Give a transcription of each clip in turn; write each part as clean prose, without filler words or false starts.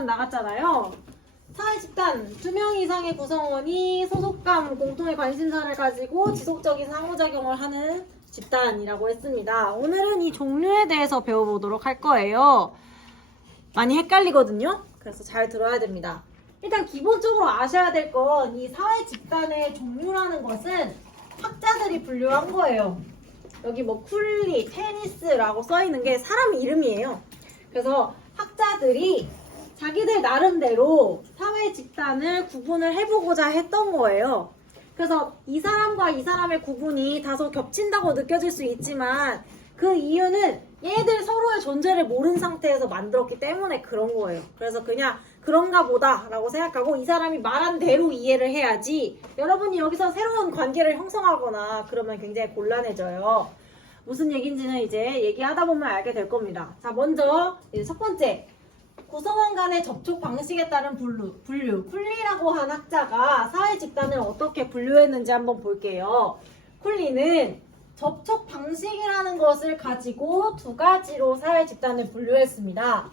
나갔잖아요. 사회 집단 2명 이상의 구성원이 소속감, 공통의 관심사를 가지고 지속적인 상호작용을 하는 집단이라고 했습니다. 오늘은 이 종류에 대해서 배워보도록 할 거예요. 많이 헷갈리거든요. 그래서 잘 들어야 됩니다. 일단 기본적으로 아셔야 될 건 이 사회 집단의 종류라는 것은 학자들이 분류한 거예요. 여기 뭐 쿨리, 테니스라고 써있는 게 사람 이름이에요. 그래서 학자들이 자기들 나름대로 사회 집단을 구분을 해보고자 했던 거예요. 그래서 이 사람과 이 사람의 구분이 다소 겹친다고 느껴질 수 있지만 그 이유는 얘들 서로의 존재를 모르는 상태에서 만들었기 때문에 그런 거예요. 그래서 그냥 그런가 보다 라고 생각하고 이 사람이 말한 대로 이해를 해야지 여러분이 여기서 새로운 관계를 형성하거나 그러면 굉장히 곤란해져요. 무슨 얘기인지는 이제 얘기하다 보면 알게 될 겁니다. 자, 먼저 이제 첫 번째, 구성원 간의 접촉 방식에 따른 분류. 쿨리라고 한 학자가 사회 집단을 어떻게 분류했는지 한번 볼게요. 쿨리는 접촉 방식이라는 것을 가지고 두 가지로 사회 집단을 분류했습니다.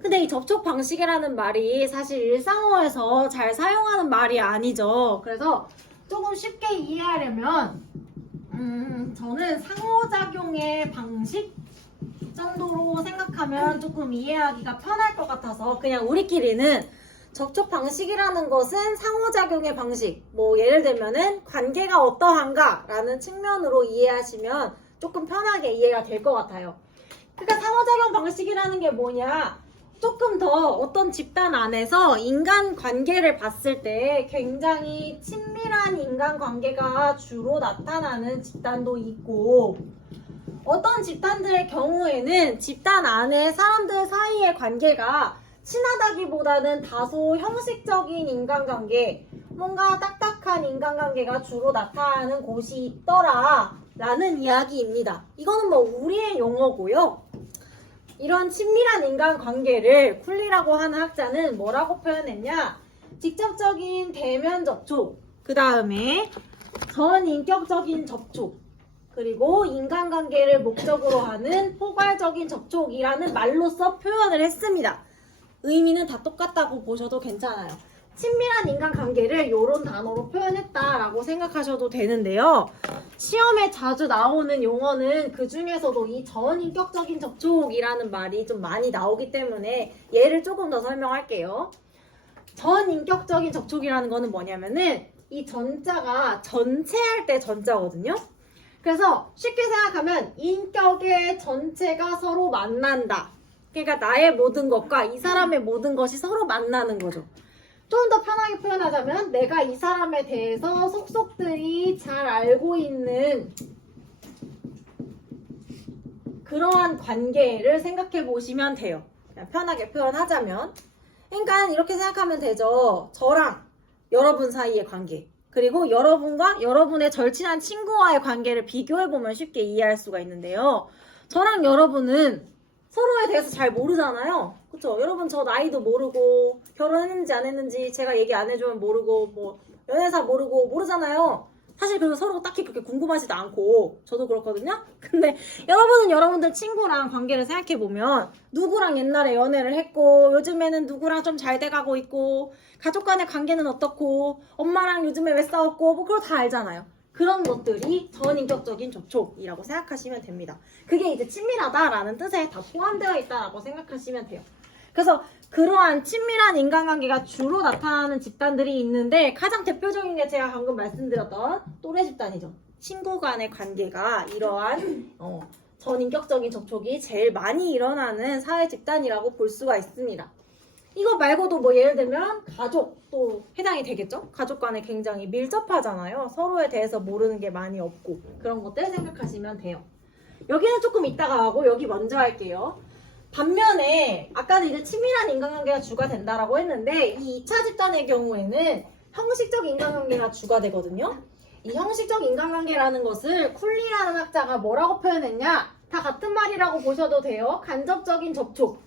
근데 이 접촉 방식이라는 말이 사실 일상어에서 잘 사용하는 말이 아니죠. 그래서 조금 쉽게 이해하려면 저는 상호작용의 방식 정도로 생각하면 조금 이해하기가 편할 것 같아서 그냥 우리끼리는 접촉 방식이라는 것은 상호작용의 방식, 뭐 예를 들면은 관계가 어떠한가 라는 측면으로 이해하시면 조금 편하게 이해가 될 것 같아요. 그러니까 상호작용 방식이라는 게 뭐냐, 조금 더 어떤 집단 안에서 인간관계를 봤을 때 굉장히 친밀한 인간관계가 주로 나타나는 집단도 있고, 어떤 집단들의 경우에는 집단 안에 사람들 사이의 관계가 친하다기보다는 다소 형식적인 인간관계, 뭔가 딱딱한 인간관계가 주로 나타나는 곳이 있더라 라는 이야기입니다. 이거는 뭐 우리의 용어고요. 이런 친밀한 인간관계를 쿨리라고 하는 학자는 뭐라고 표현했냐, 직접적인 대면 접촉, 그 다음에 전인격적인 접촉, 그리고 인간관계를 목적으로 하는 포괄적인 접촉이라는 말로써 표현을 했습니다. 의미는 다 똑같다고 보셔도 괜찮아요. 친밀한 인간관계를 이런 단어로 표현했다라고 생각하셔도 되는데요. 시험에 자주 나오는 용어는 그 중에서도 이 전인격적인 접촉이라는 말이 좀 많이 나오기 때문에 얘를 조금 더 설명할게요. 전인격적인 접촉이라는 거는 뭐냐면은 이 전자가 전체할 때 전자거든요. 그래서 쉽게 생각하면 인격의 전체가 서로 만난다. 그러니까 나의 모든 것과 이 사람의 모든 것이 서로 만나는 거죠. 좀 더 편하게 표현하자면 내가 이 사람에 대해서 속속들이 잘 알고 있는 그러한 관계를 생각해 보시면 돼요. 그냥 편하게 표현하자면. 그러니까 이렇게 생각하면 되죠. 저랑 여러분 사이의 관계, 그리고 여러분과 여러분의 절친한 친구와의 관계를 비교해보면 쉽게 이해할 수가 있는데요. 저랑 여러분은 서로에 대해서 잘 모르잖아요. 그쵸? 여러분 저 나이도 모르고 결혼했는지 안 했는지 제가 얘기 안 해주면 모르고 뭐 연애사 모르고 모르잖아요. 사실 그리고 서로 딱히 그렇게 궁금하지도 않고 저도 그렇거든요. 근데 여러분은 여러분들 친구랑 관계를 생각해보면 누구랑 옛날에 연애를 했고 요즘에는 누구랑 좀 잘 돼가고 있고 가족 간의 관계는 어떻고 엄마랑 요즘에 왜 싸웠고 뭐 그걸 다 알잖아요. 그런 것들이 전인격적인 접촉이라고 생각하시면 됩니다. 그게 이제 친밀하다라는 뜻에 다 포함되어 있다라고 생각하시면 돼요. 그래서 그러한 친밀한 인간관계가 주로 나타나는 집단들이 있는데 가장 대표적인 게 제가 방금 말씀드렸던 또래 집단이죠. 친구 간의 관계가 이러한 전인격적인 접촉이 제일 많이 일어나는 사회 집단이라고 볼 수가 있습니다. 이거 말고도 뭐 예를 들면 가족도 해당이 되겠죠? 가족 간에 굉장히 밀접하잖아요. 서로에 대해서 모르는 게 많이 없고 그런 것들 생각하시면 돼요. 여기는 조금 이따가 하고 여기 먼저 할게요. 반면에 아까는 이제 친밀한 인간관계가 주가 된다라고 했는데 이 2차 집단의 경우에는 형식적 인간관계가 주가 되거든요. 이 형식적 인간관계라는 것을 쿨리라는 학자가 뭐라고 표현했냐? 다 같은 말이라고 보셔도 돼요. 간접적인 접촉,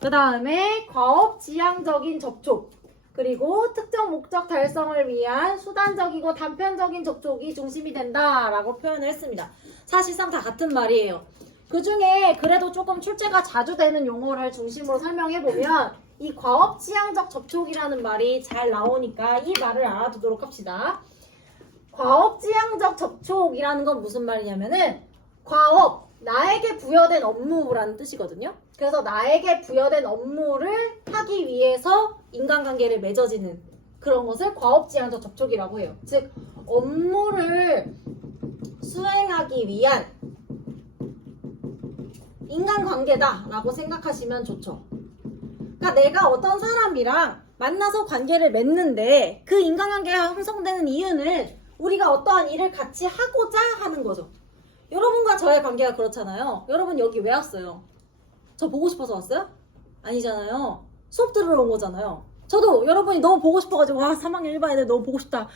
그 다음에 과업지향적인 접촉, 그리고 특정 목적 달성을 위한 수단적이고 단편적인 접촉이 중심이 된다라고 표현을 했습니다. 사실상 다 같은 말이에요. 그 중에 그래도 조금 출제가 자주 되는 용어를 중심으로 설명해보면 이 과업지향적 접촉이라는 말이 잘 나오니까 이 말을 알아두도록 합시다. 과업지향적 접촉이라는 건 무슨 말이냐면은 과업, 나에게 부여된 업무라는 뜻이거든요. 그래서 나에게 부여된 업무를 하기 위해서 인간관계를 맺어지는 그런 것을 과업지향적 접촉이라고 해요. 즉 업무를 수행하기 위한 인간관계다라고 생각하시면 좋죠. 그러니까 내가 어떤 사람이랑 만나서 관계를 맺는데 그 인간관계가 형성되는 이유는 우리가 어떠한 일을 같이 하고자 하는 거죠. 여러분과 저의 관계가 그렇잖아요. 여러분 여기 왜 왔어요? 저 보고 싶어서 왔어요? 아니잖아요. 수업 들으러 온 거잖아요. 저도 여러분이 너무 보고 싶어가지고 3학년 1반 애들 너무 보고 싶다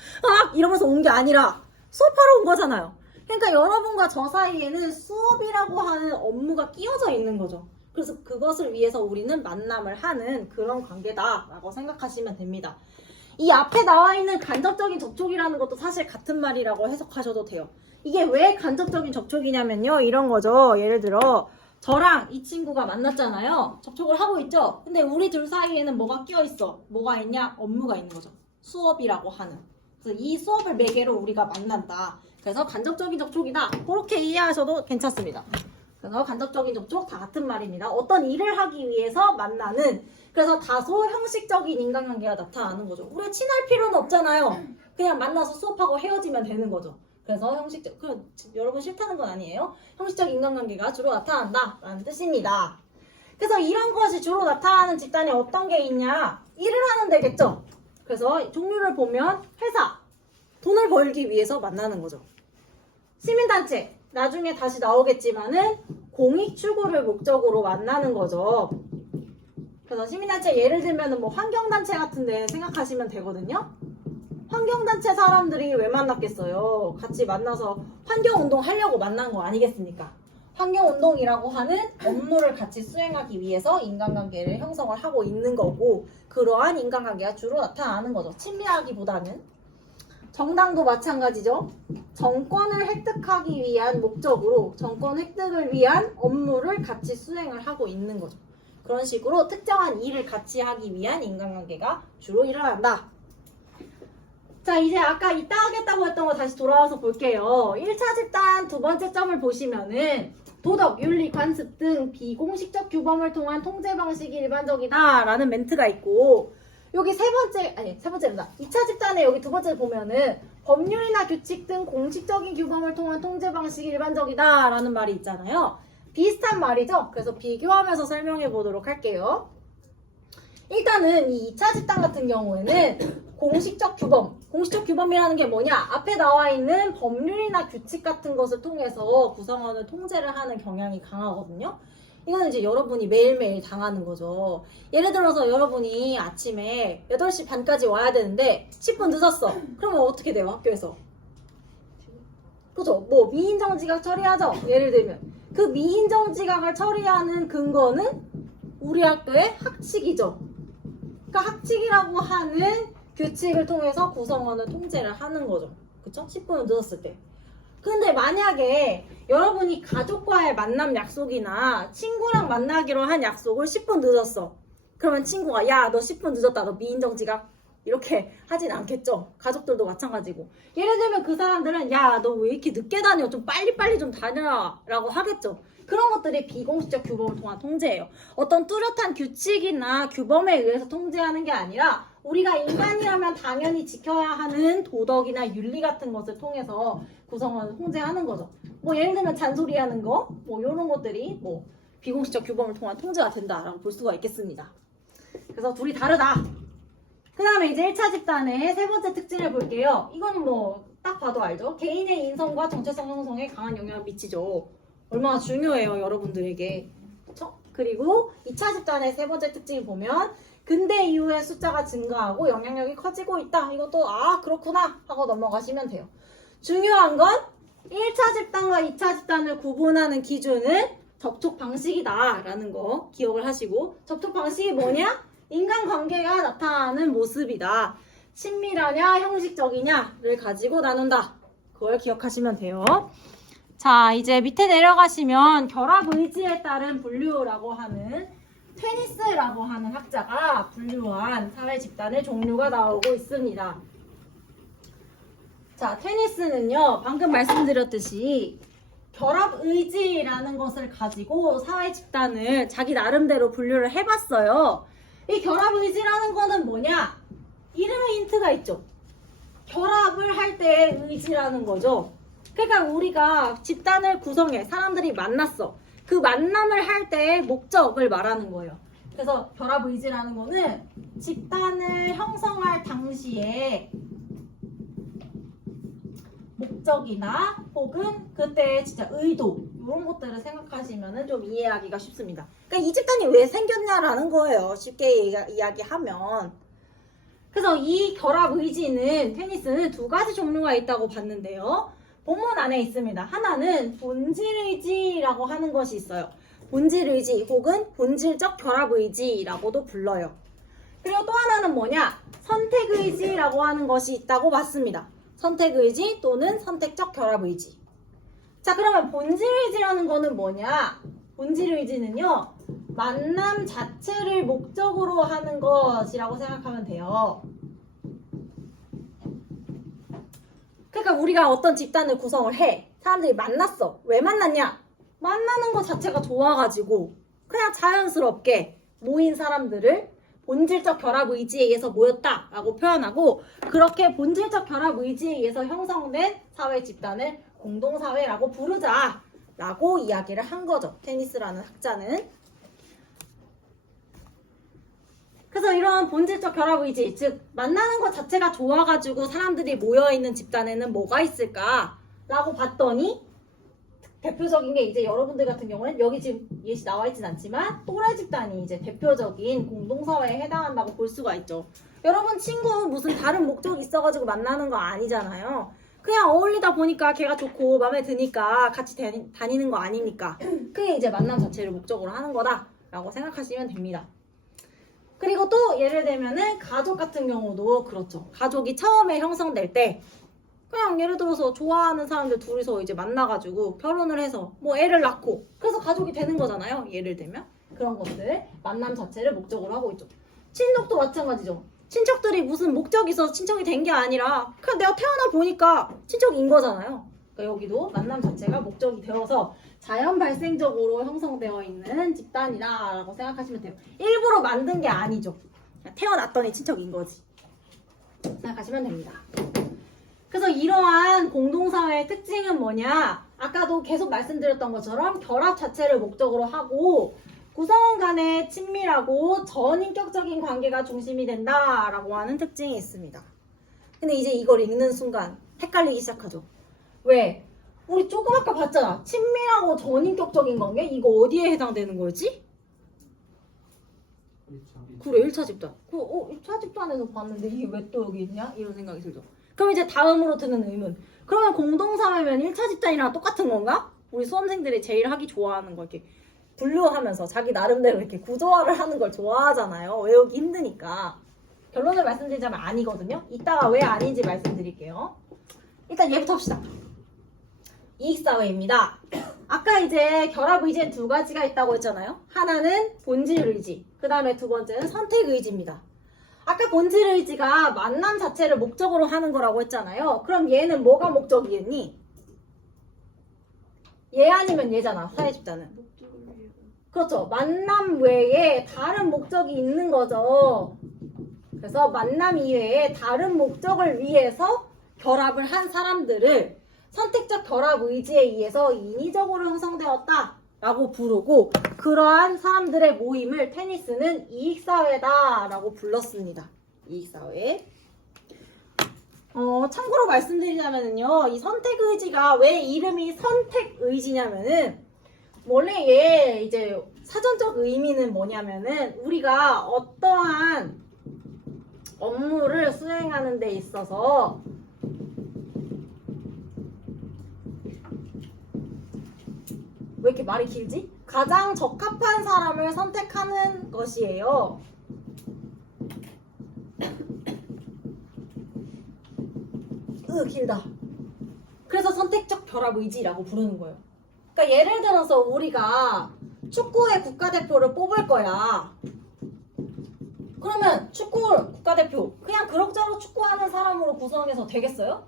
이러면서 온 게 아니라 수업하러 온 거잖아요. 그러니까 여러분과 저 사이에는 수업이라고 하는 업무가 끼어져 있는 거죠. 그래서 그것을 위해서 우리는 만남을 하는 그런 관계다라고 생각하시면 됩니다. 이 앞에 나와 있는 간접적인 접촉이라는 것도 사실 같은 말이라고 해석하셔도 돼요. 이게 왜 간접적인 접촉이냐면요. 이런 거죠. 예를 들어 저랑 이 친구가 만났잖아요. 접촉을 하고 있죠. 근데 우리 둘 사이에는 뭐가 끼어 있어? 뭐가 있냐? 업무가 있는 거죠. 수업이라고 하는. 그래서 이 수업을 매개로 우리가 만난다. 그래서 간접적인 접촉이다. 그렇게 이해하셔도 괜찮습니다. 그래서 간접적인 접촉 다 같은 말입니다. 어떤 일을 하기 위해서 만나는, 그래서 다소 형식적인 인간관계가 나타나는 거죠. 우리가 친할 필요는 없잖아요. 그냥 만나서 수업하고 헤어지면 되는 거죠. 그래서 형식적, 여러분 싫다는 건 아니에요. 형식적 인간관계가 주로 나타난다라는 뜻입니다. 그래서 이런 것이 주로 나타나는 집단에 어떤 게 있냐? 일을 하는 데겠죠. 그래서 종류를 보면 회사, 돈을 벌기 위해서 만나는 거죠. 시민단체, 나중에 다시 나오겠지만은 공익 추구를 목적으로 만나는 거죠. 그래서 시민단체 예를 들면 뭐 환경단체 같은 데 생각하시면 되거든요. 환경단체 사람들이 왜 만났겠어요? 같이 만나서 환경운동 하려고 만난 거 아니겠습니까? 환경운동이라고 하는 업무를 같이 수행하기 위해서 인간관계를 형성을 하고 있는 거고, 그러한 인간관계가 주로 나타나는 거죠. 친밀하기보다는. 정당도 마찬가지죠. 정권을 획득하기 위한 목적으로 정권 획득을 위한 업무를 같이 수행을 하고 있는 거죠. 그런 식으로 특정한 일을 같이 하기 위한 인간관계가 주로 일어난다. 자, 이제 아까 이따 하겠다고 했던 거 다시 돌아와서 볼게요. 1차 집단 두 번째 점을 보시면은 도덕, 윤리, 관습 등 비공식적 규범을 통한 통제 방식이 일반적이다 라는 멘트가 있고, 여기 세 번째입니다. 2차 집단에 여기 두 번째 보면은 법률이나 규칙 등 공식적인 규범을 통한 통제 방식이 일반적이다 라는 말이 있잖아요. 비슷한 말이죠. 그래서 비교하면서 설명해 보도록 할게요. 일단은 이 2차 집단 같은 경우에는 공식적 규범이라는 게 뭐냐? 앞에 나와 있는 법률이나 규칙 같은 것을 통해서 구성원을 통제를 하는 경향이 강하거든요. 이거는 이제 여러분이 매일매일 당하는 거죠. 예를 들어서 여러분이 아침에 8시 반까지 와야 되는데 10분 늦었어. 그러면 어떻게 돼요? 학교에서? 그죠? 뭐 미인정지각 처리하죠? 예를 들면 그 미인정지각을 처리하는 근거는 우리 학교의 학칙이죠. 그러니까 학칙이라고 하는 규칙을 통해서 구성원을 통제를 하는 거죠. 그쵸? 10분 늦었을 때. 근데 만약에 여러분이 가족과의 만남 약속이나 친구랑 만나기로 한 약속을 10분 늦었어. 그러면 친구가 야, 너 10분 늦었다. 너 미인정지각? 이렇게 하진 않겠죠. 가족들도 마찬가지고. 예를 들면 그 사람들은 야, 너 왜 이렇게 늦게 다녀? 좀 빨리빨리 좀 다녀라 라고 하겠죠. 그런 것들이 비공식적 규범을 통한 통제예요. 어떤 뚜렷한 규칙이나 규범에 의해서 통제하는 게 아니라 우리가 인간이라면 당연히 지켜야 하는 도덕이나 윤리 같은 것을 통해서 구성원을 통제하는 거죠. 뭐 예를 들면 잔소리하는 거, 뭐 이런 것들이 뭐 비공식적 규범을 통한 통제가 된다라고 볼 수가 있겠습니다. 그래서 둘이 다르다. 그 다음에 이제 1차 집단의 세 번째 특징을 볼게요. 이거는 뭐 딱 봐도 알죠? 개인의 인성과 정체성 형성에 강한 영향을 미치죠. 얼마나 중요해요, 여러분들에게. 그렇죠? 그리고 2차 집단의 세 번째 특징을 보면 근대 이후에 숫자가 증가하고 영향력이 커지고 있다. 이것도 그렇구나 하고 넘어가시면 돼요. 중요한 건 1차 집단과 2차 집단을 구분하는 기준은 접촉 방식이다 라는 거 기억을 하시고, 접촉 방식이 뭐냐? 인간관계가 나타나는 모습이다. 친밀하냐 형식적이냐를 가지고 나눈다. 그걸 기억하시면 돼요. 자, 이제 밑에 내려가시면 결합 의지에 따른 분류라고 하는 테니스라고 하는 학자가 분류한 사회 집단의 종류가 나오고 있습니다. 자, 테니스는요, 방금 말씀드렸듯이 결합의지라는 것을 가지고 사회 집단을 자기 나름대로 분류를 해봤어요. 이 결합의지라는 거는 뭐냐? 이름에 힌트가 있죠. 결합을 할 때의 의지라는 거죠. 그러니까 우리가 집단을 구성해 사람들이 만났어. 그 만남을 할 때의 목적을 말하는 거예요. 그래서 결합의지라는 거는 집단을 형성할 당시에 목적이나 혹은 그때의 진짜 의도 이런 것들을 생각하시면 좀 이해하기가 쉽습니다. 그러니까 이 집단이 왜 생겼냐라는 거예요. 쉽게 이야기하면. 그래서 이 결합의지는 테니스는 두 가지 종류가 있다고 봤는데요. 본문 안에 있습니다. 하나는 본질의지라고 하는 것이 있어요. 본질의지 혹은 본질적 결합의지라고도 불러요. 그리고 또 하나는 뭐냐? 선택의지라고 하는 것이 있다고 봤습니다. 선택의지 또는 선택적 결합의지. 자, 그러면 본질의지라는 거는 뭐냐? 본질의지는요, 만남 자체를 목적으로 하는 것이라고 생각하면 돼요. 그러니까 우리가 어떤 집단을 구성을 해. 사람들이 만났어. 왜 만났냐? 만나는 것 자체가 좋아가지고 그냥 자연스럽게 모인 사람들을 본질적 결합 의지에 의해서 모였다라고 표현하고, 그렇게 본질적 결합 의지에 의해서 형성된 사회 집단을 공동사회라고 부르자라고 이야기를 한 거죠. 테니스라는 학자는. 그래서 이런 본질적 결합 의지, 즉 만나는 것 자체가 좋아가지고 사람들이 모여있는 집단에는 뭐가 있을까라고 봤더니 대표적인 게 이제 여러분들 같은 경우는 여기 지금 예시 나와 있진 않지만 또래 집단이 이제 대표적인 공동사회에 해당한다고 볼 수가 있죠. 여러분 친구 무슨 다른 목적이 있어가지고 만나는 거 아니잖아요. 그냥 어울리다 보니까 걔가 좋고 마음에 드니까 같이 다니는 거 아니니까 그게 이제 만남 자체를 목적으로 하는 거다라고 생각하시면 됩니다. 그리고 또 예를 들면은 가족 같은 경우도 그렇죠. 가족이 처음에 형성될 때 그냥 예를 들어서 좋아하는 사람들 둘이서 이제 만나가지고 결혼을 해서 뭐 애를 낳고 그래서 가족이 되는 거잖아요. 예를 들면 그런 것들 만남 자체를 목적으로 하고 있죠. 친족도 마찬가지죠. 친척들이 무슨 목적이 있어서 친척이 된 게 아니라 그냥 내가 태어나 보니까 친척인 거잖아요. 그러니까 여기도 만남 자체가 목적이 되어서 자연 발생적으로 형성되어 있는 집단이다라고 생각하시면 돼요. 일부러 만든 게 아니죠. 그냥 태어났더니 친척인 거지. 생각하시면 됩니다. 그래서 이러한 공동사회의 특징은 뭐냐? 아까도 계속 말씀드렸던 것처럼 결합 자체를 목적으로 하고 구성원 간의 친밀하고 전인격적인 관계가 중심이 된다라고 하는 특징이 있습니다. 근데 이제 이걸 읽는 순간 헷갈리기 시작하죠. 왜? 우리 조금 아까 봤잖아. 친밀하고 전인격적인 관계? 이거 어디에 해당되는 거지? 그래, 1차 집단. 1차 집단에서 봤는데 이게 왜 또 여기 있냐? 이런 생각이 들죠. 그럼 이제 다음으로 드는 의문. 그러면 공동사회면 1차 집단이랑 똑같은 건가? 우리 수험생들이 제일 하기 좋아하는 거 이렇게 분류하면서 자기 나름대로 이렇게 구조화를 하는 걸 좋아하잖아요. 외우기 힘드니까. 결론을 말씀드리자면 아니거든요. 이따가 왜 아닌지 말씀드릴게요. 일단 얘부터 합시다. 이익사회입니다. 아까 이제 결합의지엔 두 가지가 있다고 했잖아요. 하나는 본질의지, 그 다음에 두 번째는 선택의지입니다. 아까 본질의지가 만남 자체를 목적으로 하는 거라고 했잖아요. 그럼 얘는 뭐가 목적이겠니? 얘 아니면 얘잖아, 사회집단은. 그렇죠. 만남 외에 다른 목적이 있는 거죠. 그래서 만남 이외에 다른 목적을 위해서 결합을 한 사람들을 선택적 결합 의지에 의해서 인위적으로 형성되었다 라고 부르고, 그러한 사람들의 모임을 테니스는 이익사회다 라고 불렀습니다. 이익사회. 참고로 말씀드리자면요, 이 선택의지가 왜 이름이 선택의지냐면은, 원래 얘 이제 사전적 의미는 뭐냐면은, 우리가 어떠한 업무를 수행하는 데 있어서 왜 이렇게 말이 길지? 가장 적합한 사람을 선택하는 것이에요. 길다. 그래서 선택적 결합 의지라고 부르는 거예요. 그러니까 예를 들어서 우리가 축구의 국가대표를 뽑을 거야. 그러면 축구 국가대표 그냥 그럭저럭 축구하는 사람으로 구성해서 되겠어요?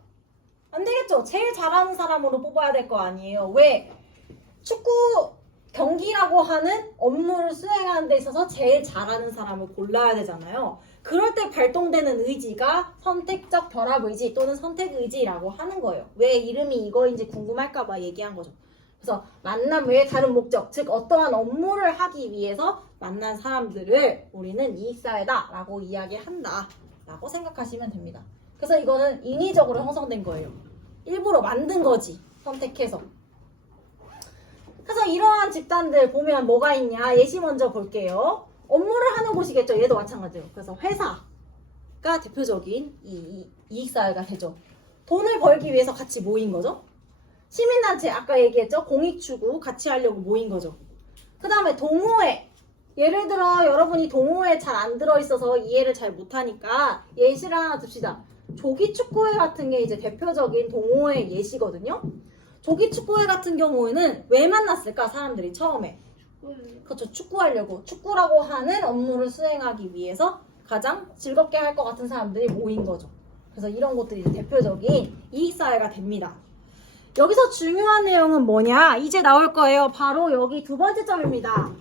안 되겠죠. 제일 잘하는 사람으로 뽑아야 될 거 아니에요. 왜? 축구 경기라고 하는 업무를 수행하는 데 있어서 제일 잘하는 사람을 골라야 되잖아요. 그럴 때 발동되는 의지가 선택적 결합 의지 또는 선택 의지라고 하는 거예요. 왜 이름이 이거인지 궁금할까 봐 얘기한 거죠. 그래서 만남 외에 다른 목적, 즉 어떠한 업무를 하기 위해서 만난 사람들을 우리는 이익사회다 라고 이야기한다 라고 생각하시면 됩니다. 그래서 이거는 인위적으로 형성된 거예요. 일부러 만든 거지, 선택해서. 그래서 이러한 집단들 보면 뭐가 있냐, 예시 먼저 볼게요. 업무를 하는 곳이겠죠. 얘도 마찬가지예요. 그래서 회사가 대표적인 이익사회가 되죠. 돈을 벌기 위해서 같이 모인 거죠. 시민단체, 아까 얘기했죠. 공익추구 같이 하려고 모인 거죠. 그 다음에 동호회. 예를 들어 여러분이 동호회에 잘 안 들어있어서 이해를 잘 못하니까 예시를 하나 듭시다. 조기축구회 같은 게 이제 대표적인 동호회 예시거든요. 조기축구회 같은 경우에는 왜 만났을까? 사람들이 처음에. 그렇죠. 축구하려고. 축구라고 하는 업무를 수행하기 위해서 가장 즐겁게 할 것 같은 사람들이 모인 거죠. 그래서 이런 것들이 이제 대표적인 이익사회가 됩니다. 여기서 중요한 내용은 뭐냐? 이제 나올 거예요. 바로 여기 두 번째 점입니다.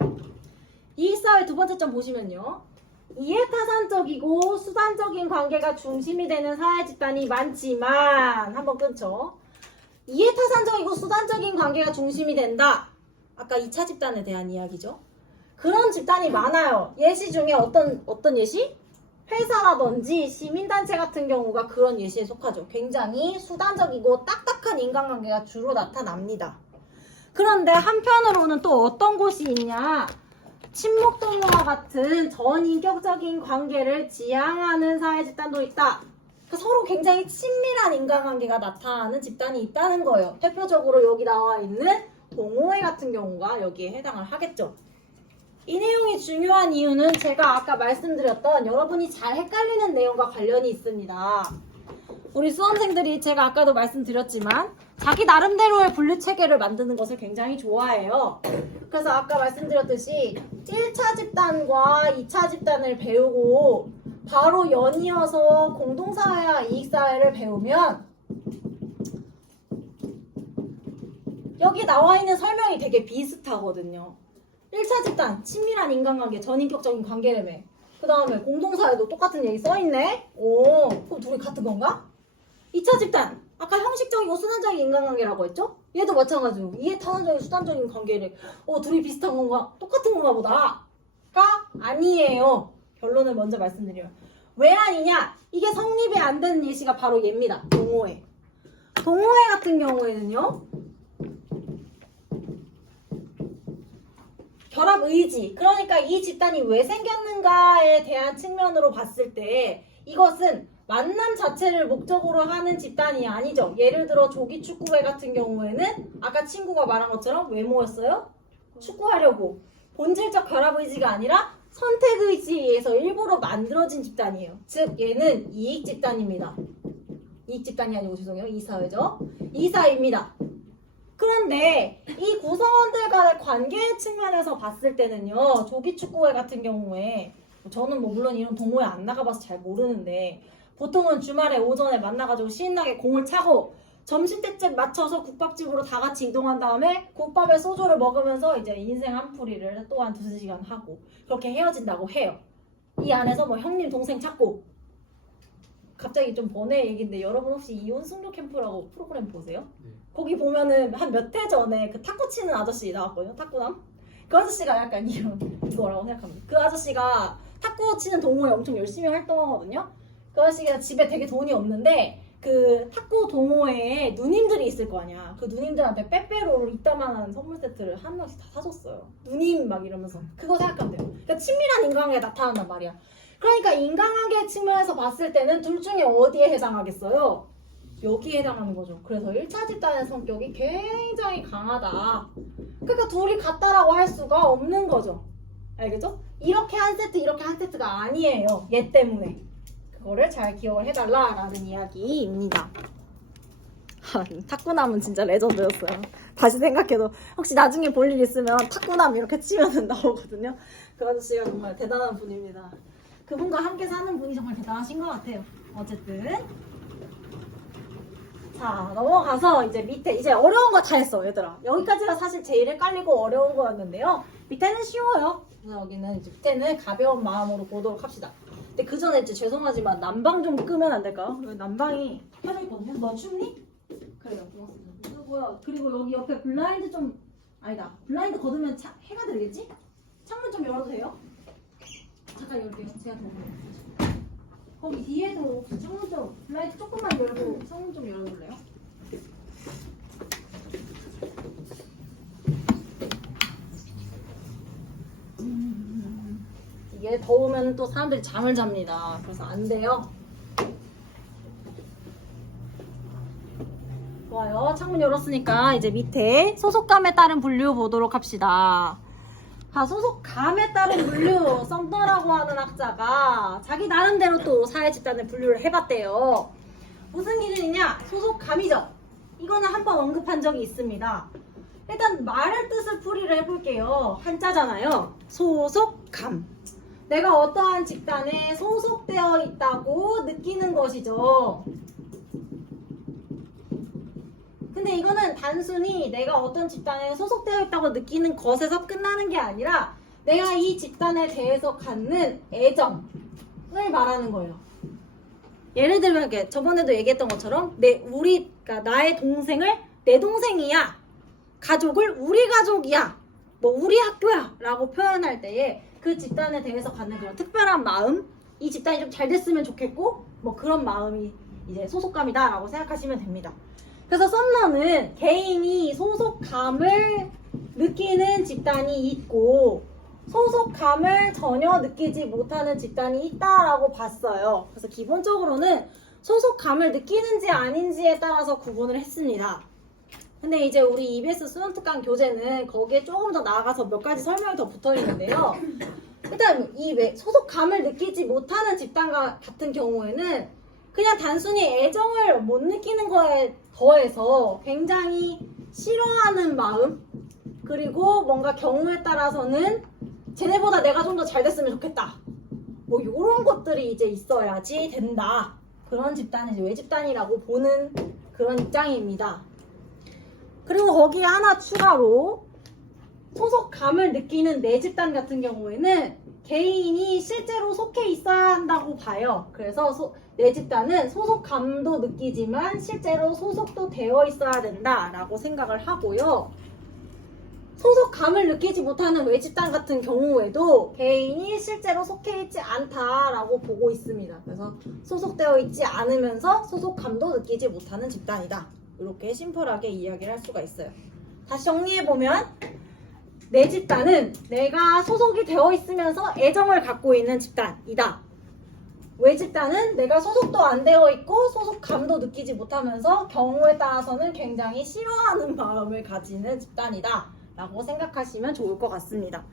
이익사회 두 번째 점 보시면요. 이해타산적이고 수단적인 관계가 중심이 되는 사회 집단이 많지만 한번 끊죠. 이해타산적이고 수단적인 관계가 중심이 된다. 아까 2차 집단에 대한 이야기죠. 그런 집단이 많아요. 예시 중에 어떤 예시? 회사라든지 시민단체 같은 경우가 그런 예시에 속하죠. 굉장히 수단적이고 딱딱한 인간관계가 주로 나타납니다. 그런데 한편으로는 또 어떤 곳이 있냐? 친목동료와 같은 전인격적인 관계를 지향하는 사회 집단도 있다. 서로 굉장히 친밀한 인간관계가 나타나는 집단이 있다는 거예요. 대표적으로 여기 나와 있는 동호회 같은 경우가 여기에 해당을 하겠죠. 이 내용이 중요한 이유는 제가 아까 말씀드렸던 여러분이 잘 헷갈리는 내용과 관련이 있습니다. 우리 수험생들이 제가 아까도 말씀드렸지만 자기 나름대로의 분류 체계를 만드는 것을 굉장히 좋아해요. 그래서 아까 말씀드렸듯이 1차 집단과 2차 집단을 배우고 바로 연이어서 공동사회와 이익사회를 배우면 여기 나와 있는 설명이 되게 비슷하거든요. 1차 집단, 친밀한 인간관계, 전인격적인 관계라며. 그 다음에 공동사회도 똑같은 얘기 써있네? 오, 그럼 둘이 같은 건가? 2차 집단, 아까 형식적이고 수단적인 인간관계라고 했죠? 얘도 마찬가지로 이해타산적인 수단적인 관계를 둘이 비슷한 건가? 똑같은 건가 보다. 가 아니에요. 결론을 먼저 말씀드려요. 왜 아니냐? 이게 성립이 안 되는 예시가 바로 얘입니다. 동호회. 동호회 같은 경우에는요. 결합 의지. 그러니까 이 집단이 왜 생겼는가에 대한 측면으로 봤을 때 이것은 만남 자체를 목적으로 하는 집단이 아니죠. 예를 들어 조기축구회 같은 경우에는 아까 친구가 말한 것처럼 왜 모였어요? 축구하려고. 본질적 결합 의지가 아니라 선택 의지에 의해서 일부러 만들어진 집단이에요. 즉 얘는 이익 집단입니다. 이익 집단이 아니고 죄송해요. 이사회죠. 이사입니다. 그런데 이 구성원들 간의 관계 측면에서 봤을 때는요. 조기축구회 같은 경우에 저는 물론 이런 동호회 안 나가봐서 잘 모르는데 보통은 주말에 오전에 만나가지고 신나게 공을 차고 점심때쯤 맞춰서 국밥집으로 다 같이 이동한 다음에 국밥에 소주를 먹으면서 이제 인생 한풀이를 또 한 2-3시간 하고 그렇게 헤어진다고 해요. 이 안에서 뭐 형님 동생 찾고 갑자기 좀 번외 얘기인데 여러분 혹시 이혼 승려 캠프라고 프로그램 보세요? 네. 거기 보면은 한 몇 해 전에 그 탁구 치는 아저씨 나왔거든요. 탁구남. 그 아저씨가 약간 이거라고 생각합니다. 그 아저씨가 탁구 치는 동호회 엄청 열심히 활동하거든요. 그 아저씨가 집에 되게 돈이 없는데 그 탁구 동호회에 누님들이 있을 거 아니야. 그 누님들한테 빼빼로로 이따만한 선물 세트를 한 명씩 다 사줬어요. 누님 막 이러면서. 그거 생각하면 돼요. 그러니까 친밀한 인간관계가 나타난단 말이야. 그러니까 인간관계 측면에서 봤을 때는 둘 중에 어디에 해당하겠어요? 여기에 해당하는 거죠. 그래서 1차 집단의 성격이 굉장히 강하다. 그러니까 둘이 같다라고 할 수가 없는 거죠. 알겠죠? 이렇게 한 세트 이렇게 한 세트가 아니에요. 얘 때문에. 그거를 잘 기억을 해달라라는 이야기입니다. 탁구남은 진짜 레전드였어요. 다시 생각해도 혹시 나중에 볼 일 있으면 탁구남 이렇게 치면 나오거든요. 그 아저씨가 정말 대단한 분입니다. 그분과 함께 사는 분이 정말 대단하신 것 같아요. 어쨌든 자, 넘어가서 이제 밑에 이제 어려운 거 다 했어, 얘들아. 여기까지가 사실 제일 헷갈리고 어려운 거였는데요. 밑에는 쉬워요. 그래서 여기는 이제 밑에는 가벼운 마음으로 보도록 합시다. 근데 그 전에 이제 죄송하지만 난방 좀 끄면 안 될까요? 여기 난방이 켜져 있거든요. 너 춥니? 그래요, 고맙습니다. 그리고요. 그리고 여기 옆에 블라인드 좀 아니다. 블라인드 걷으면 해가 들겠지? 창문 좀 열어도 돼요? 잠깐 열게요. 제가 더 거기 뒤에도 창문 좀 블라인드 조금만 열고 창문 좀 열어볼래요? 이게 더우면 또 사람들이 잠을 잡니다. 그래서 안 돼요. 좋아요. 창문 열었으니까 이제 밑에 소속감에 따른 분류 보도록 합시다. 소속감에 따른 분류, 썸너라고 하는 학자가 자기 나름대로 또 사회 집단을 분류를 해봤대요. 무슨 기준이냐? 소속감이죠. 이거는 한번 언급한 적이 있습니다. 일단 말의 뜻을 풀이를 해볼게요. 한자잖아요. 소속감. 내가 어떠한 집단에 소속되어 있다고 느끼는 것이죠. 근데 이거는 단순히 내가 어떤 집단에 소속되어 있다고 느끼는 것에서 끝나는 게 아니라 내가 이 집단에 대해서 갖는 애정을 말하는 거예요. 예를 들면 이렇게 저번에도 얘기했던 것처럼 그러니까 나의 동생을 내 동생이야, 가족을 우리 가족이야, 뭐 우리 학교야 라고 표현할 때에 그 집단에 대해서 갖는 그런 특별한 마음, 이 집단이 좀 잘 됐으면 좋겠고 뭐 그런 마음이 이제 소속감이다 라고 생각하시면 됩니다. 그래서 썸너는 개인이 소속감을 느끼는 집단이 있고 소속감을 전혀 느끼지 못하는 집단이 있다라고 봤어요. 그래서 기본적으로는 소속감을 느끼는지 아닌지에 따라서 구분을 했습니다. 근데 이제 우리 EBS 스튜던트강 교재는 거기에 조금 더 나아가서 몇 가지 설명이 더 붙어 있는데요. 일단 이 소속감을 느끼지 못하는 집단 같은 경우에는 그냥 단순히 애정을 못 느끼는 거에 더해서 굉장히 싫어하는 마음, 그리고 뭔가 경우에 따라서는 쟤네보다 내가 좀 더 잘 됐으면 좋겠다, 뭐 이런 것들이 이제 있어야지 된다. 그런 집단이 이제 외집단이라고 보는 그런 입장입니다. 그리고 거기에 하나 추가로 소속감을 느끼는 내집단 같은 경우에는 개인이 실제로 속해 있어야 한다고 봐요. 그래서 내집단은 소속감도 느끼지만 실제로 소속도 되어 있어야 된다라고 생각을 하고요. 소속감을 느끼지 못하는 외집단 같은 경우에도 개인이 실제로 속해 있지 않다라고 보고 있습니다. 그래서 소속되어 있지 않으면서 소속감도 느끼지 못하는 집단이다. 이렇게 심플하게 이야기를 할 수가 있어요. 다시 정리해보면 내 집단은 내가 소속이 되어 있으면서 애정을 갖고 있는 집단이다. 외집단은 내가 소속도 안 되어 있고 소속감도 느끼지 못하면서 경우에 따라서는 굉장히 싫어하는 마음을 가지는 집단이다 라고 생각하시면 좋을 것 같습니다.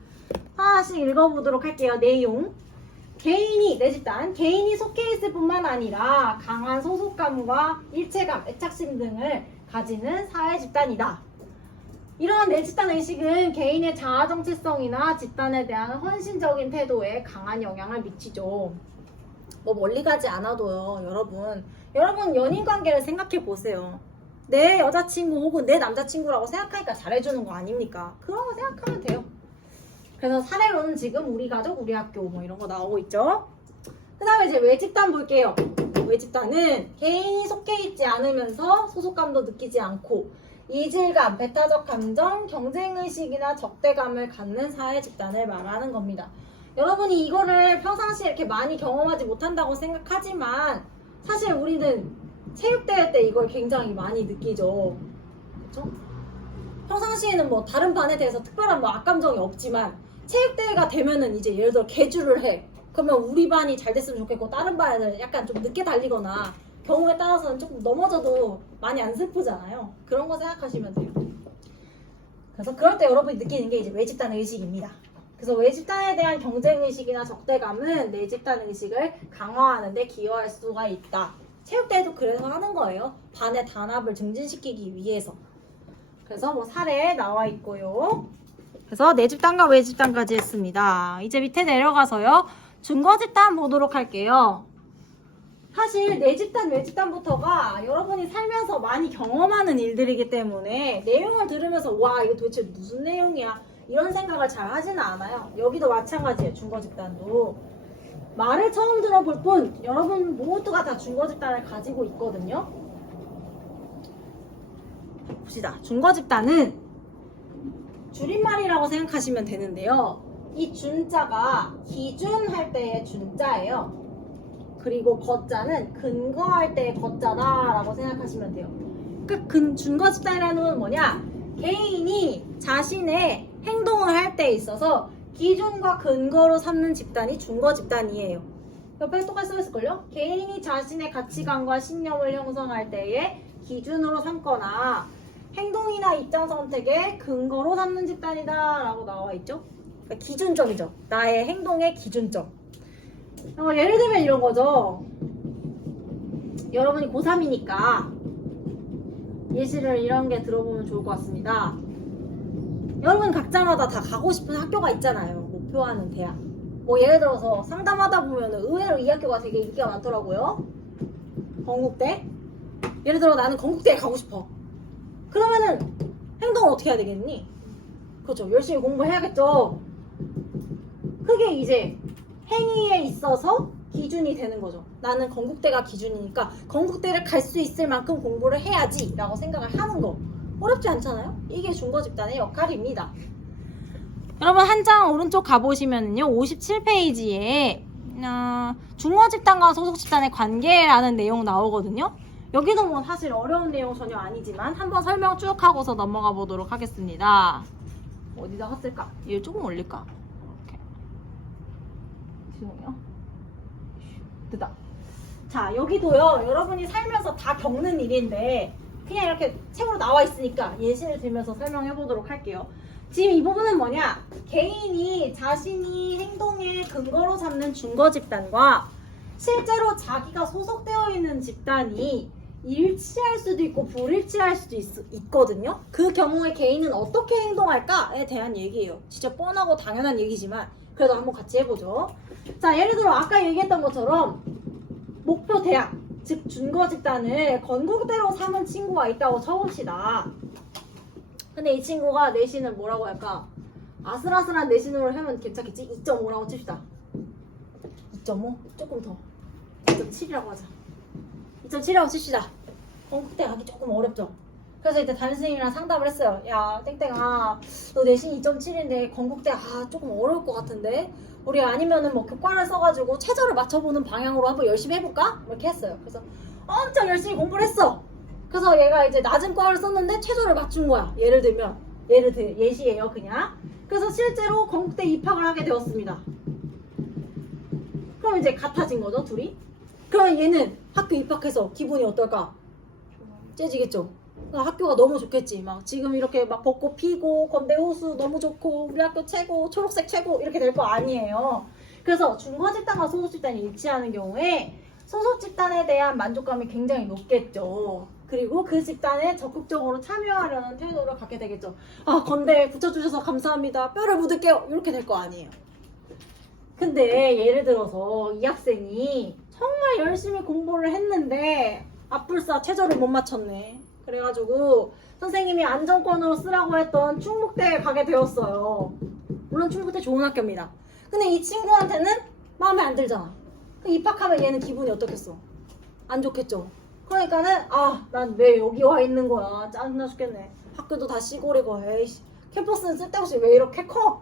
하나씩 읽어보도록 할게요. 내용. 내 집단, 개인이 속해 있을 뿐만 아니라 강한 소속감과 일체감, 애착심 등을 가지는 사회 집단이다. 이러한 내 집단 의식은 개인의 자아 정체성이나 집단에 대한 헌신적인 태도에 강한 영향을 미치죠. 뭐 멀리 가지 않아도요, 여러분 연인 관계를 생각해 보세요. 내 여자친구 혹은 내 남자친구라고 생각하니까 잘해주는 거 아닙니까? 그런 거 생각하면 돼요. 그래서 사례로는 지금 우리 가족, 우리 학교 뭐 이런 거 나오고 있죠. 그 다음에 이제 외집단 볼게요. 외집단은 개인이 속해 있지 않으면서 소속감도 느끼지 않고 이질감, 배타적 감정, 경쟁의식이나 적대감을 갖는 사회 집단을 말하는 겁니다. 여러분이 이거를 평상시에 이렇게 많이 경험하지 못한다고 생각하지만 사실 우리는 체육대회 때 이걸 굉장히 많이 느끼죠. 그렇죠? 평상시에는 뭐 다른 반에 대해서 특별한 뭐 악감정이 없지만 체육대회가 되면은 이제 예를 들어 개주를 해. 그러면 우리 반이 잘 됐으면 좋겠고 다른 반은 약간 좀 늦게 달리거나 경우에 따라서는 조금 넘어져도 많이 안 슬프잖아요. 그런 거 생각하시면 돼요. 그래서 그럴 때 여러분이 느끼는 게 이제 외집단 의식입니다. 그래서 외집단에 대한 경쟁의식이나 적대감은 내집단 의식을 강화하는 데 기여할 수가 있다. 체육대회도 그래서 하는 거예요. 반의 단합을 증진시키기 위해서. 그래서 뭐 사례에 나와 있고요. 그래서 내 집단과 외 집단까지 했습니다. 이제 밑에 내려가서요. 증거 집단 보도록 할게요. 사실 내 집단, 외 집단부터가 여러분이 살면서 많이 경험하는 일들이기 때문에 내용을 들으면서 와 이거 도대체 무슨 내용이야 이런 생각을 잘 하지는 않아요. 여기도 마찬가지예요. 증거 집단도 말을 처음 들어볼 뿐 여러분 모두가 다 증거 집단을 가지고 있거든요. 봅시다. 증거 집단은 줄임말이라고 생각하시면 되는데요. 이 준자가 기준할 때의 준자예요. 그리고 거자는 근거할 때의 거자다라고 생각하시면 돼요. 그러니까 증거 집단이라는 건 뭐냐? 개인이 자신의 행동을 할 때에 있어서 기준과 근거로 삼는 집단이 증거 집단이에요. 옆에 똑같이 써있을걸요? 개인이 자신의 가치관과 신념을 형성할 때에 기준으로 삼거나 행동이나 입장 선택의 근거로 삼는 집단이다 라고 나와 있죠. 그러니까 기준점이죠. 나의 행동의 기준점. 예를 들면 이런 거죠. 여러분이 고3이니까 예시를 이런 게 들어보면 좋을 것 같습니다. 여러분 각자마다 다 가고 싶은 학교가 있잖아요. 목표하는 대학. 뭐 예를 들어서 상담하다 보면 의외로 이 학교가 되게 인기가 많더라고요. 건국대. 예를 들어 나는 건국대에 가고 싶어. 그러면은 행동을 어떻게 해야 되겠니? 그렇죠. 열심히 공부해야겠죠. 그게 이제 행위에 있어서 기준이 되는 거죠. 나는 건국대가 기준이니까 건국대를 갈 수 있을 만큼 공부를 해야지 라고 생각을 하는 거. 어렵지 않잖아요? 이게 중거 집단의 역할입니다. 여러분 한 장 오른쪽 가보시면요 57페이지에 중거 집단과 소속 집단의 관계라는 내용 나오거든요. 여기도 뭐 사실 어려운 내용 전혀 아니지만 한번 설명 쭉 하고서 넘어가 보도록 하겠습니다. 어디다가 쓸까? 얘 조금 올릴까? 이렇게. 죄송해요. 됐다. 자, 여기도요. 여러분이 살면서 다 겪는 일인데 그냥 이렇게 책으로 나와 있으니까 예시를 들면서 설명해 보도록 할게요. 지금 이 부분은 뭐냐? 개인이 자신이 행동의 근거로 삼는 중거 집단과 실제로 자기가 소속되어 있는 집단이 일치할 수도 있고 불일치할 수도 있거든요. 그 경우에 개인은 어떻게 행동할까에 대한 얘기예요. 진짜 뻔하고 당연한 얘기지만 그래도 한번 같이 해보죠. 자, 예를 들어 아까 얘기했던 것처럼 목표 대학, 즉 준거 집단을 건국대로 삼은 친구가 있다고 쳐봅시다. 근데 이 친구가 내신을 뭐라고 할까? 아슬아슬한 내신으로 하면 괜찮겠지? 2.5라고 칩시다. 2.5? 조금 더. 2.7이라고 하자. 2.7이라고 칩시다. 건국대 가기 조금 어렵죠? 그래서 이제 담임선생님이랑 상담을 했어요. 야, 땡땡아, 너 내신 2.7인데 건국대 조금 어려울 것 같은데? 우리 아니면은 뭐 교과를 써가지고 최저를 맞춰보는 방향으로 한번 열심히 해볼까? 이렇게 했어요. 그래서 엄청 열심히 공부를 했어. 그래서 얘가 이제 낮은 과를 썼는데 최저를 맞춘 거야. 예를 들면 예시예요 그냥. 그래서 실제로 건국대 입학을 하게 되었습니다. 그럼 이제 같아진 거죠 둘이. 그럼 얘는 학교 입학해서 기분이 어떨까? 째지겠죠. 학교가 너무 좋겠지. 막 지금 이렇게 막 벚꽃 피고 건대 호수 너무 좋고 우리 학교 최고, 초록색 최고 이렇게 될 거 아니에요. 그래서 중거 집단과 소속 집단이 일치하는 경우에 소속 집단에 대한 만족감이 굉장히 높겠죠. 그리고 그 집단에 적극적으로 참여하려는 태도를 갖게 되겠죠. 아, 건대에 붙여주셔서 감사합니다. 뼈를 묻을게요. 이렇게 될 거 아니에요. 근데 예를 들어서 이 학생이 정말 열심히 공부를 했는데 앞불사 최저를 못 맞췄네. 그래가지고 선생님이 안정권으로 쓰라고 했던 충북대에 가게 되었어요. 물론 충북대 좋은 학교입니다. 근데 이 친구한테는 마음에 안 들잖아. 입학하면 얘는 기분이 어떻겠어? 안 좋겠죠. 그러니까는 난 왜 여기 와 있는 거야. 짜증나 죽겠네. 학교도 다 시골이고 에이씨 캠퍼스는 쓸데없이 왜 이렇게 커?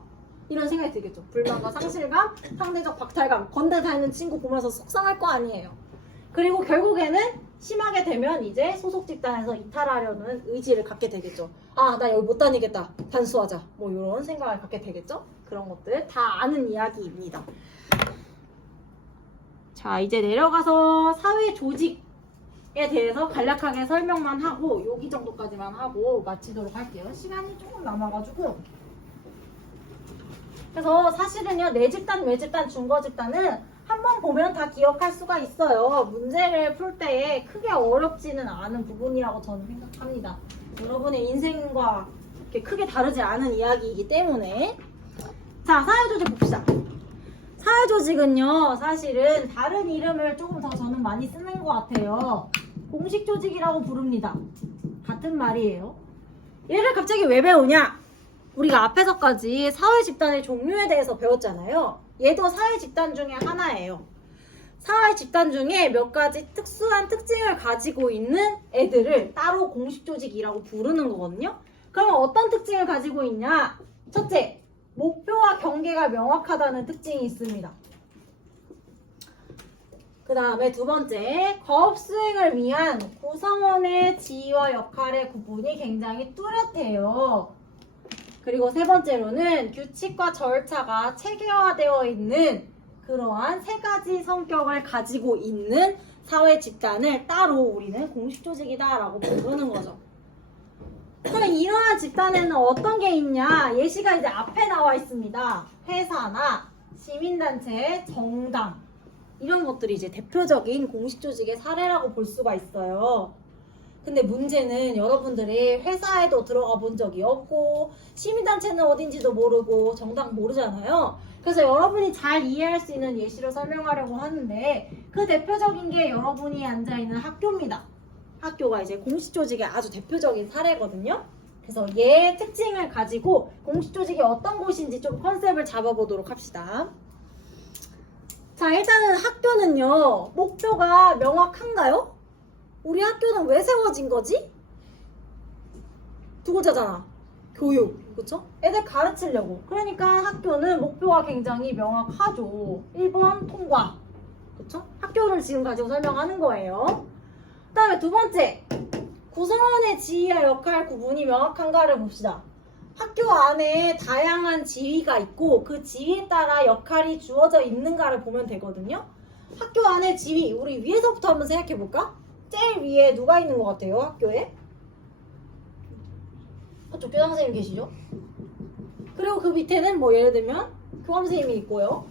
이런 생각이 들겠죠. 불만과 상실감, 상대적 박탈감. 건대 다니는 친구 보면서 속상할 거 아니에요. 그리고 결국에는 심하게 되면 이제 소속 집단에서 이탈하려는 의지를 갖게 되겠죠. 나 여기 못 다니겠다. 단수하자. 뭐 이런 생각을 갖게 되겠죠. 그런 것들 다 아는 이야기입니다. 자, 이제 내려가서 사회 조직에 대해서 간략하게 설명만 하고 여기 정도까지만 하고 마치도록 할게요. 시간이 조금 남아가지고. 그래서 사실은요, 내 집단, 외 집단, 중거 집단은 한번 보면 다 기억할 수가 있어요. 문제를 풀 때에 크게 어렵지는 않은 부분이라고 저는 생각합니다. 여러분의 인생과 이렇게 크게 다르지 않은 이야기이기 때문에. 자, 사회조직 봅시다. 사회조직은요, 사실은 다른 이름을 조금 더 저는 많이 쓰는 것 같아요. 공식조직이라고 부릅니다. 같은 말이에요. 얘를 갑자기 왜 배우냐? 우리가 앞에서까지 사회집단의 종류에 대해서 배웠잖아요. 얘도 사회집단 중에 하나예요. 사회집단 중에 몇 가지 특수한 특징을 가지고 있는 애들을 따로 공식조직이라고 부르는 거거든요. 그러면 어떤 특징을 가지고 있냐? 첫째, 목표와 경계가 명확하다는 특징이 있습니다. 그 다음에 두 번째, 과업 수행을 위한 구성원의 지위와 역할의 구분이 굉장히 뚜렷해요. 그리고 세 번째로는 규칙과 절차가 체계화되어 있는 그러한 세 가지 성격을 가지고 있는 사회 집단을 따로 우리는 공식조직이다라고 부르는 거죠. 그럼 이러한 집단에는 어떤 게 있냐? 예시가 이제 앞에 나와 있습니다. 회사나 시민단체, 정당 이런 것들이 이제 대표적인 공식조직의 사례라고 볼 수가 있어요. 근데 문제는 여러분들이 회사에도 들어가 본 적이 없고 시민단체는 어딘지도 모르고 정당 모르잖아요. 그래서 여러분이 잘 이해할 수 있는 예시로 설명하려고 하는데 그 대표적인 게 여러분이 앉아있는 학교입니다. 학교가 이제 공식조직의 아주 대표적인 사례거든요. 그래서 얘의 특징을 가지고 공식조직이 어떤 곳인지 좀 컨셉을 잡아보도록 합시다. 자, 일단은 학교는요, 목표가 명확한가요? 우리 학교는 왜 세워진 거지? 두 글자잖아. 교육. 그쵸? 애들 가르치려고. 그러니까 학교는 목표가 굉장히 명확하죠. 1번 통과. 그쵸? 학교를 지금 가지고 설명하는 거예요. 그 다음에 두 번째, 구성원의 지위와 역할 구분이 명확한가를 봅시다. 학교 안에 다양한 지위가 있고 그 지위에 따라 역할이 주어져 있는가를 보면 되거든요. 학교 안에 지위, 우리 위에서부터 한번 생각해 볼까? 제일 위에 누가 있는 것 같아요, 학교에? 그쪽 교장 선생님 계시죠? 그리고 그 밑에는 뭐 예를 들면 교감 선생님이 있고요.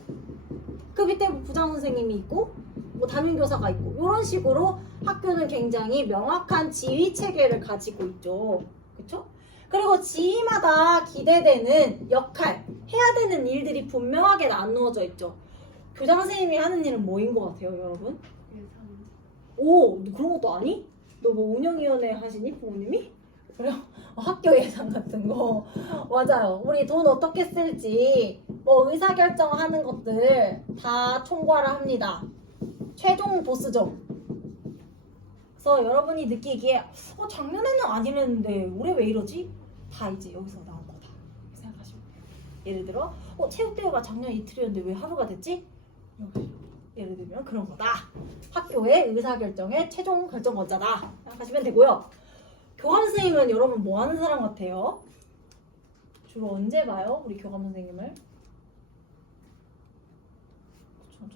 그 밑에 부장 선생님이 있고 뭐 담임교사가 있고 이런 식으로 학교는 굉장히 명확한 지위 체계를 가지고 있죠. 그렇죠? 그리고 지위마다 기대되는 역할, 해야 되는 일들이 분명하게 나누어져 있죠. 교장 선생님이 하는 일은 뭐인 것 같아요, 여러분? 오, 그런 것도 아니? 너 뭐 운영위원회 하시니, 부모님이? 그래요? 학교 예산 같은 거. 맞아요. 우리 돈 어떻게 쓸지, 뭐 의사결정하는 것들 다 총괄을 합니다. 최종 보스죠. 그래서 여러분이 느끼기에 작년에는 아니랬는데 올해 왜 이러지? 다 이제 여기서 나온 거다 생각하시면 돼요. 예를 들어 체육대회가 작년 이틀이었는데 왜 하루가 됐지? 예를 들면 그런 거다. 학교의 의사결정의 최종 결정권자다 생각하시면 되고요. 교감 선생님은 여러분 뭐 하는 사람 같아요? 주로 언제 봐요? 우리 교감 선생님을?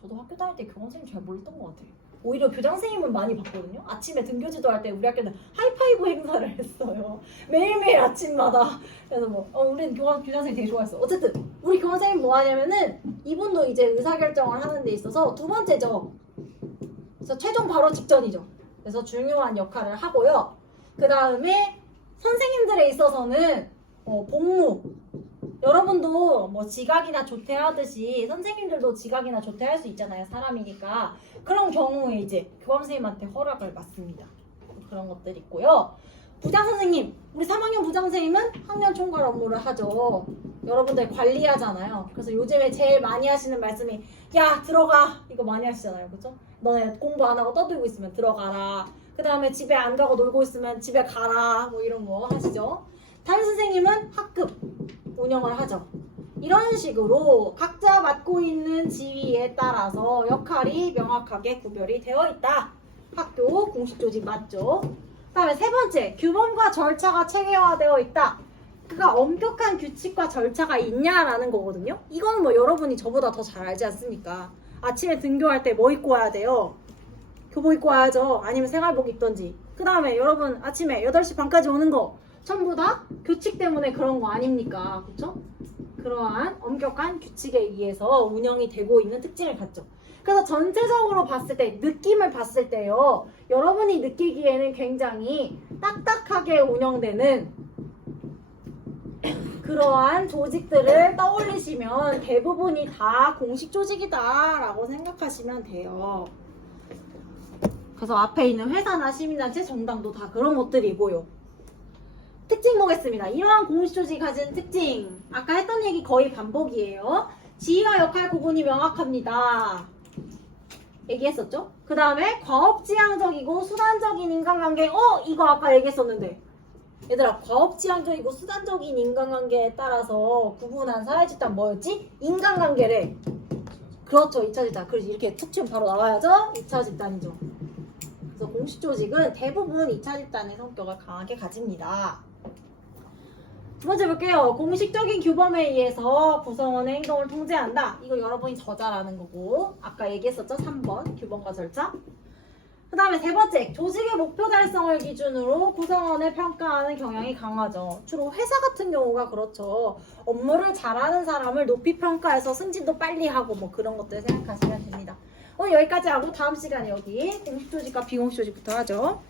저도 학교 다닐 때 교감 선생님 잘 몰랐던 것 같아요. 오히려 교장 선생님은 많이 봤거든요. 아침에 등교지도 할 때 우리 학교는 하이파이브 행사를 했어요. 매일매일 아침마다. 그래서 뭐 우리는 교장 선생님 되게 좋아했어. 어쨌든 우리 교장 선생님 뭐 하냐면은 이분도 이제 의사결정을 하는 데 있어서 두 번째죠. 그래서 최종 바로 직전이죠. 그래서 중요한 역할을 하고요. 그 다음에 선생님들에 있어서는 복무. 여러분도 뭐 지각이나 조퇴하듯이 선생님들도 지각이나 조퇴할 수 있잖아요. 사람이니까. 그런 경우에 이제 교감 선생님한테 허락을 받습니다. 그런 것들 있고요. 부장 선생님, 우리 3학년 부장 선생님은 학년 총괄 업무를 하죠. 여러분들 관리하잖아요. 그래서 요즘에 제일 많이 하시는 말씀이 야 들어가 이거 많이 하시잖아요. 그죠? 너네 공부 안 하고 떠들고 있으면 들어가라. 그 다음에 집에 안 가고 놀고 있으면 집에 가라. 뭐 이런 거 하시죠. 담임 선생님은 학급 운영을 하죠. 이런 식으로 각자 맡고 있는 지위에 따라서 역할이 명확하게 구별이 되어 있다. 학교 공식 조직 맞죠? 그 다음에 세 번째, 규범과 절차가 체계화되어 있다. 그가 엄격한 규칙과 절차가 있냐라는 거거든요. 이건 뭐 여러분이 저보다 더 잘 알지 않습니까? 아침에 등교할 때 뭐 입고 와야 돼요? 교복 입고 와야죠. 아니면 생활복 입던지. 그 다음에 여러분 아침에 8시 반까지 오는 거 전부 다 규칙 때문에 그런 거 아닙니까? 그렇죠? 그러한 엄격한 규칙에 의해서 운영이 되고 있는 특징을 갖죠. 그래서 전체적으로 봤을 때, 느낌을 봤을 때요. 여러분이 느끼기에는 굉장히 딱딱하게 운영되는 그러한 조직들을 떠올리시면 대부분이 다 공식 조직이다 라고 생각하시면 돼요. 그래서 앞에 있는 회사나 시민단체, 정당도 다 그런 것들이고요. 특징 보겠습니다. 이러한 공식 조직이 가진 특징. 아까 했던 얘기 거의 반복이에요. 지위와 역할 구분이 명확합니다. 얘기했었죠? 그 다음에 과업지향적이고 수단적인 인간관계. 이거 아까 얘기했었는데. 얘들아, 과업지향적이고 수단적인 인간관계에 따라서 구분한 사회집단 뭐였지? 인간관계래. 그렇죠, 2차 집단. 그래서 이렇게 툭 치면 바로 나와야죠? 2차 집단이죠. 그래서 공식 조직은 대부분 2차 집단의 성격을 강하게 가집니다. 두 번째 볼게요. 공식적인 규범에 의해서 구성원의 행동을 통제한다. 이거 여러분이 저자라는 거고, 아까 얘기했었죠? 3번 규범과 절차. 그 다음에 세 번째, 조직의 목표 달성을 기준으로 구성원을 평가하는 경향이 강하죠. 주로 회사 같은 경우가 그렇죠. 업무를 잘하는 사람을 높이 평가해서 승진도 빨리 하고 뭐 그런 것들 생각하시면 됩니다. 오늘 여기까지 하고 다음 시간에 여기 공식 조직과 비공식 조직부터 하죠.